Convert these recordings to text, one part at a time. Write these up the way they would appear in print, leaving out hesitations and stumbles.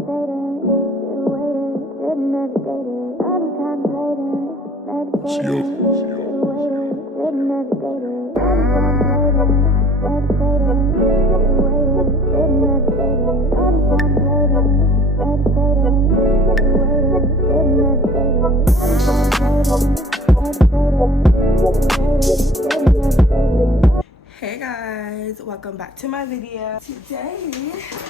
Hey guys, welcome back to my video. Today,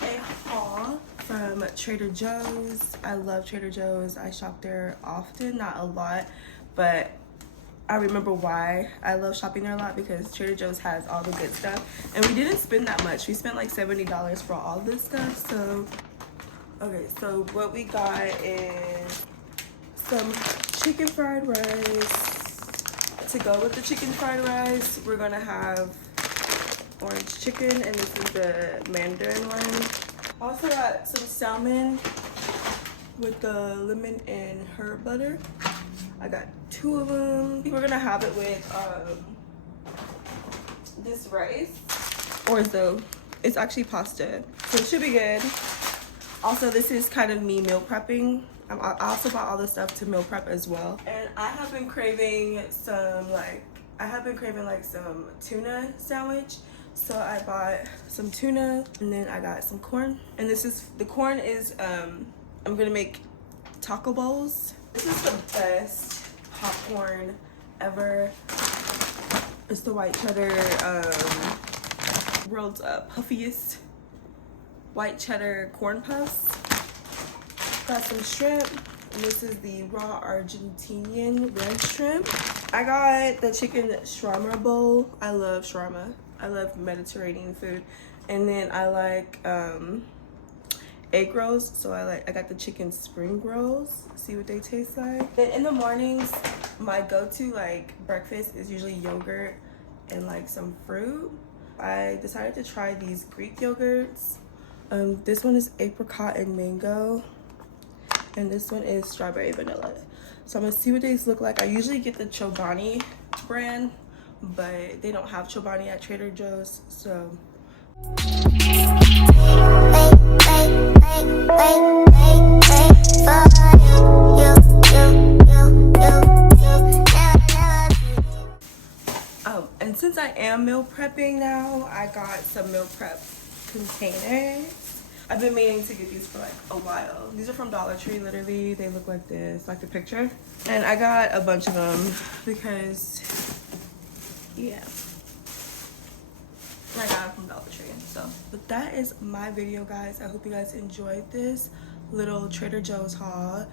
a haul from Trader Joe's. I love Trader Joe's. I shop there often, not a lot, but I remember why I love shopping there a lot, because Trader Joe's has all the good stuff. And we didn't spend that much. We spent like $70 for all this stuff. So, okay, so what we got is some chicken fried rice. To go with the chicken fried rice, we're gonna have orange chicken, and this is the Mandarin one. Also got some salmon with the lemon and herb butter. I got 2 of them. We're gonna have it with this rice, orzo. It's actually pasta, so it should be good. Also, this is kind of me meal prepping. I also bought all this stuff to meal prep as well. And I have been craving some some tuna sandwich. So I bought some tuna, and then I got some corn. And the corn is, I'm gonna make taco bowls. This is the best popcorn ever. It's the white cheddar, world's puffiest white cheddar corn puffs. Got some shrimp, and this is the raw Argentinian red shrimp. I got the chicken shawarma bowl. I love shawarma. I love Mediterranean food. And then I like egg rolls, so I got the chicken spring rolls. See what they taste like. Then in the mornings, my go-to like breakfast is usually yogurt and like some fruit. I decided to try these Greek yogurts. This one is apricot and mango, and this one is strawberry vanilla. So I'm gonna see what these look like. I usually get the Chobani brand, but they don't have Chobani at Trader Joe's, so. Oh, and since I am meal prepping now, I got some meal prep containers. I've been meaning to get these for like a while. These are from Dollar Tree, literally. They look like this, like the picture. And I got a bunch of them because, yeah. I got them from Dollar Tree. So, but that is my video, guys. I hope you guys enjoyed this little Trader Joe's haul.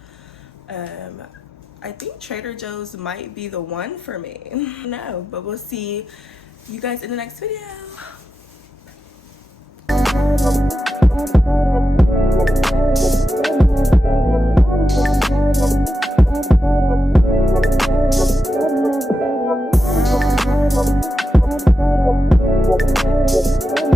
I think Trader Joe's might be the one for me. No, but we'll see you guys in the next video.